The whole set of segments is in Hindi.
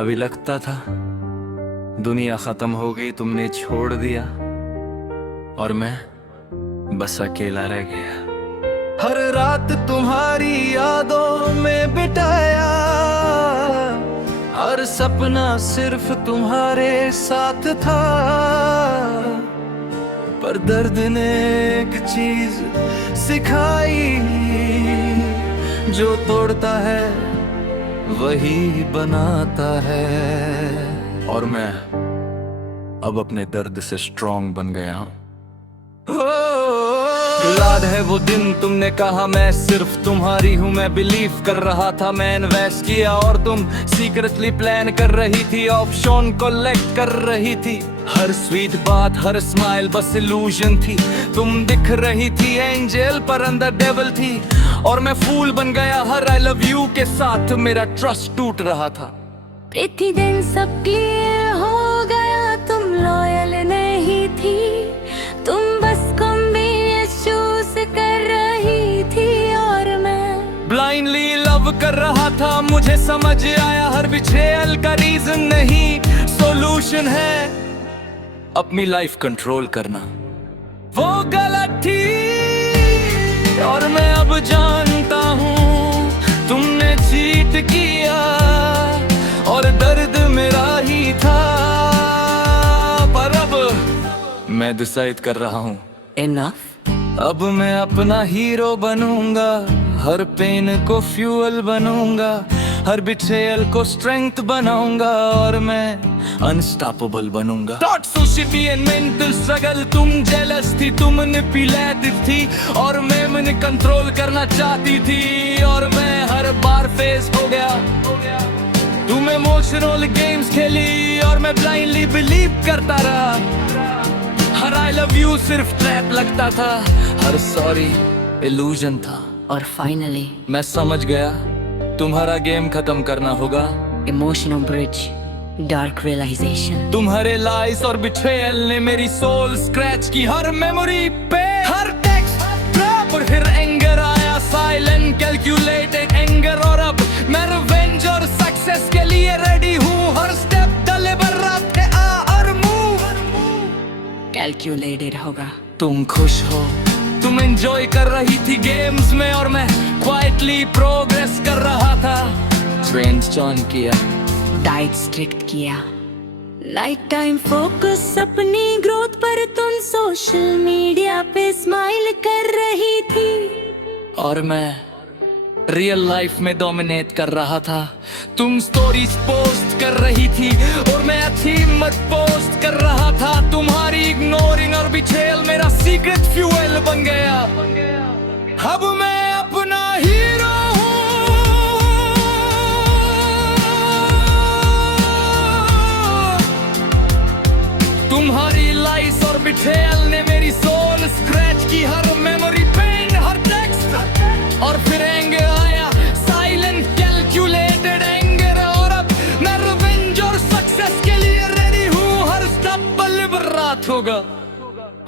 अभी लगता था दुनिया खत्म हो गई, तुमने छोड़ दिया और मैं बस अकेला रह गया। हर रात तुम्हारी यादों में बिताया, हर सपना सिर्फ तुम्हारे साथ था। पर दर्द ने एक चीज सिखाई, जो तोड़ता है वही बनाता है। और मैं अब अपने दर्द से स्ट्रॉन्ग बन गया हूं। याद है वो दिन तुमने कहा मैं सिर्फ तुम्हारी हूँ, मैं बिलीव कर रहा था, मैं इन्वेस्ट किया और तुम सीक्रेटली प्लान कर रही थी, ऑप्शन कलेक्ट कर रही थी। हर स्वीट बात, हर स्माइल बस इल्यूजन थी। तुम दिख रही थी एंजल पर अंदर डेविल थी, और मैं फूल बन गया हर आई लव यू के साथ। मेरा ट्रस्ट टूट रहा था। प्रतिदिन सब क्लियर हो गया, तुम लॉयल नहीं थी, तुम बस कन्वीनियंस चूज कर रही थी और मैं ब्लाइंडली लव कर रहा था। मुझे समझ आया हर बिछेल का रीजन नहीं सॉल्यूशन है अपनी लाइफ कंट्रोल करना। वो गलत थी और मैं अब जानता हूँ तुमने चीट किया और दर्द मेरा ही था। पर अब मैं डिसाइड कर रहा हूँ इनफ। अब मैं अपना हीरो बनूंगा, हर पेन को फ्यूल बनूंगा, हर बिट्रेयल को स्ट्रेंथ बनाऊंगा और मैं अनस्टॉपेबल बनूंगा। टॉक्सिसिटी एंड मेंटल स्ट्रगल, तुम जेलस थी, तुम मैनिपुलेटिव थी और मैं कंट्रोल करना चाहती थी और मैं हर बार फेस हो गया। तुम इमोशनल गेम्स खेली और मैं ब्लाइंडली बिलीव करता रहा। हर आई लव यू सिर्फ ट्रैप लगता था, हर सॉरी इल्यूजन था। और फाइनली मैं समझ गया तुम्हारा गेम खत्म करना होगा। Emotional bridge, dark realization. तुम्हारे लाइस और बिट्रेयल ने मेरी सोल स्क्रैच की, हर मेमोरी पे, हर टेक्स्ट ट्रैप। और फिर एंगर आया, साइलेंट कैलकुलेटेड एंगर, और अब मैं रिवेंज और सक्सेस के लिए रेडी हूँ। हर स्टेप डिलीवरेट है और मूव कैलकुलेटेड होगा। तुम खुश हो, तुम एंजॉय कर रही थी गेम्स में और मैं क्वाइटली प्रोग्रेस कर रहा था। ट्रेंड्स जॉइन किया, डाइट स्ट्रिक्ट किया, नाइट टाइम फोकस अपनी ग्रोथ पर, तुम सोशल मीडिया पे स्माइल कर रही थी और मैं रियल लाइफ में डोमिनेट कर रहा था। तुम स्टोरीज पोस्ट कर रही थी और मैं अचीवमेंट पोस्ट कर रहा था। तुम्हारी इग्नोरिंग और बिट्रेयल मेरा सीक्रेट फ्यूल बन गया। अब मैं अपना हीरो हूँ, तुम्हारी लाइस और बिट्रेयल ने मेरी सोल स्क्रैच की, हर मेमोरी पेन, हर टेक्स्ट। और फिर एंगर आया, साइलेंट कैलकुलेटेड एंगर, और अब मैं रिवेंज और सक्सेस के लिए रेडी हूँ। हर स्टेप लिबरेट होगा,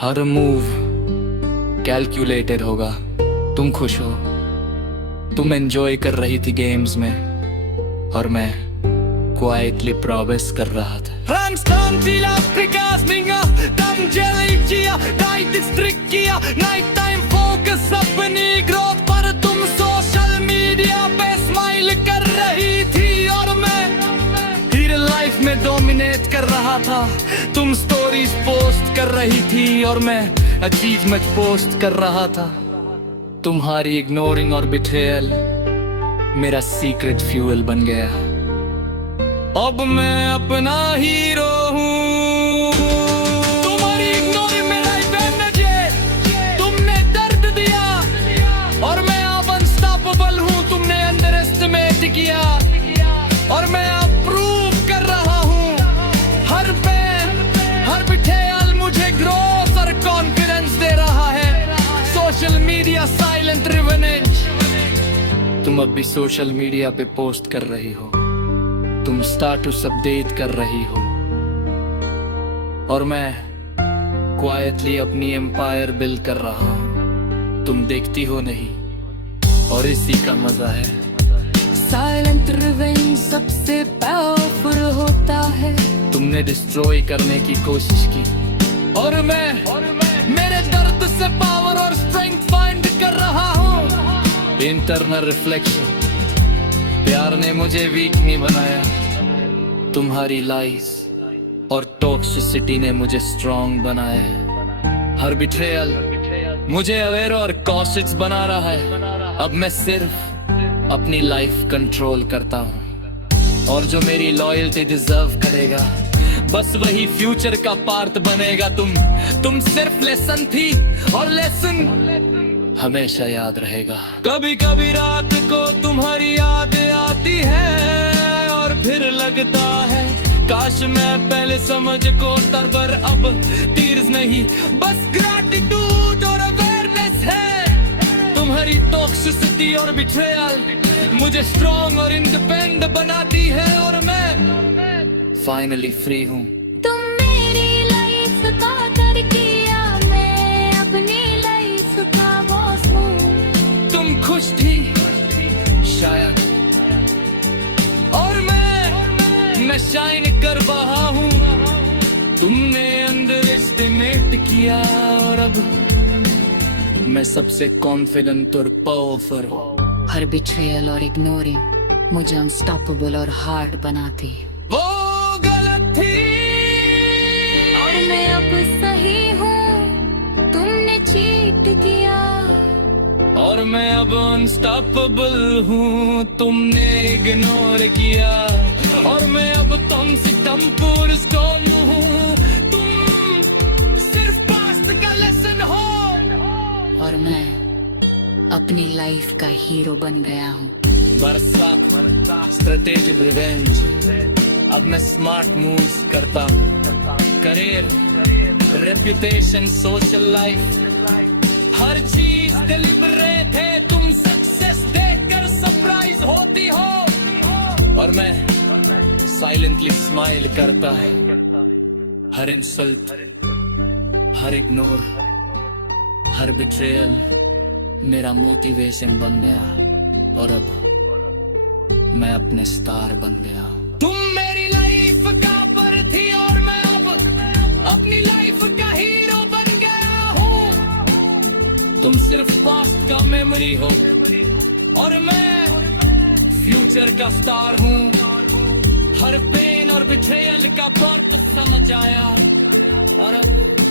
हर मूव कैलकुलेटेड होगा। तुम खुश हो, तुम एंजॉय कर रही थी गेम्स में और मैं क्वाइटली प्रोग्रेस कर रहा था। नाइट टाइम फोकस अपनी ग्रोथ पर, तुम सोशल मीडिया पे स्माइल कर रही थी और मैं रियल लाइफ में डोमिनेट कर रहा था। तुम स्टोरीज पोस्ट कर रही थी और मैं अचीवमेंट पोस्ट कर रहा था। तुम्हारी इग्नोरिंग और बिट्रेयल मेरा सीक्रेट फ्यूल बन गया। अब मैं अपना हीरो हूँ। तुम्हारी इग्नोरिंग मेरा एडवांटेज है, तुमने दर्द दिया और मैं अब अनस्टॉपेबल हूँ। तुमने अंडर एस्टिमेट किया और मैं अब प्रूव कर रहा हूँ। हर पेन, हर बिट्रेयल मुझे ग्रोथ और कॉन्फिडेंस दे रहा है। सोशल मीडिया साइलेंट रिवेंज, तुम अब भी सोशल मीडिया पे पोस्ट कर रही हो, तुम स्टेटस अपडेट कर रही हो और मैं क्वाइटली अपनी एम्पायर बिल्ड कर रहा हूँ। तुम देखती हो नहीं और इसी का मजा है। साइलेंट रिवेंज सबसे पावरफुल होता है। तुमने डिस्ट्रॉय करने की कोशिश की और मैं मेरे दर्द से पावर और स्ट्रेंथ फाइंड कर रहा हूँ। इंटरनल रिफ्लेक्शन, प्यार ने मुझे वीक नहीं बनाया, तुम्हारी लाइस और टॉक्सिसिटी ने मुझे स्ट्रॉन्ग बनाया है। हर बिट्रेयल मुझे अवेयर और कॉशियस बना रहा है। अब मैं सिर्फ अपनी लाइफ कंट्रोल करता हूँ और जो मेरी लॉयल्टी डिजर्व करेगा बस वही फ्यूचर का पार्ट बनेगा। तुम सिर्फ लेसन थी और लेसन हमेशा याद रहेगा। कभी कभी रात को तुम्हारी याद आती है और फिर लगता है काश मैं पहले समझ को पर अब टीयर्स नहीं बस ग्रैटिट्यूड और अवेयरनेस है। तुम्हारी टॉक्सिसिटी और बिट्रेयल मुझे स्ट्रॉन्ग और इंडिपेंडेंट बनाती है और मैं फाइनली फ्री हूँ। तुम मेरी लाइफ का कर किया, मैं अपनी लाइफ का बॉस हूँ। तुम खुश थी शायद और मैं शाइन कर रहा हूँ। तुमने अंडर एस्टिमेट किया और अब मैं सबसे कॉन्फिडेंट और पावरफुल हूँ। हर बिट्रेयल और इग्नोरिंग मुझे अनस्टॉपेबल और हार्ड बनाती। वो गलत थी और मैं अब सही हूँ, तुमने चीट किया और मैं अब अनस्टॉपेबल हूँ, तुमने इग्नोर किया और मैं अब तुमसे टेम्पर स्टॉर्म हूँ। तुम सिर्फ पास्ट का लेसन हो और मैं अपनी लाइफ का हीरो बन गया हूँ। बरसात स्ट्रेटेजिक रिवेंज, अब मैं स्मार्ट मूव्स करता हूँ। करियर, रेपुटेशन, सोशल लाइफ, हर चीज डिलिबरेट है। तुम सक्सेस देखकर सरप्राइज होती हो और मैं साइलेंटली स्माइल करता है। हर इंसल्ट, हर इग्नोर, हर बिट्रेयल मेरा मोटिवेशन बन गया और अब मैं अपने स्टार बन गया। तुम मेरी लाइफ का पर थी और मैं अब अपनी लाइफ का हीरो बन गया हूँ। तुम सिर्फ पास्ट का मेमोरी हो और मैं फ्यूचर का स्टार हूँ। हर पेन और बिट्रेयल का दर्द समझ आया और अब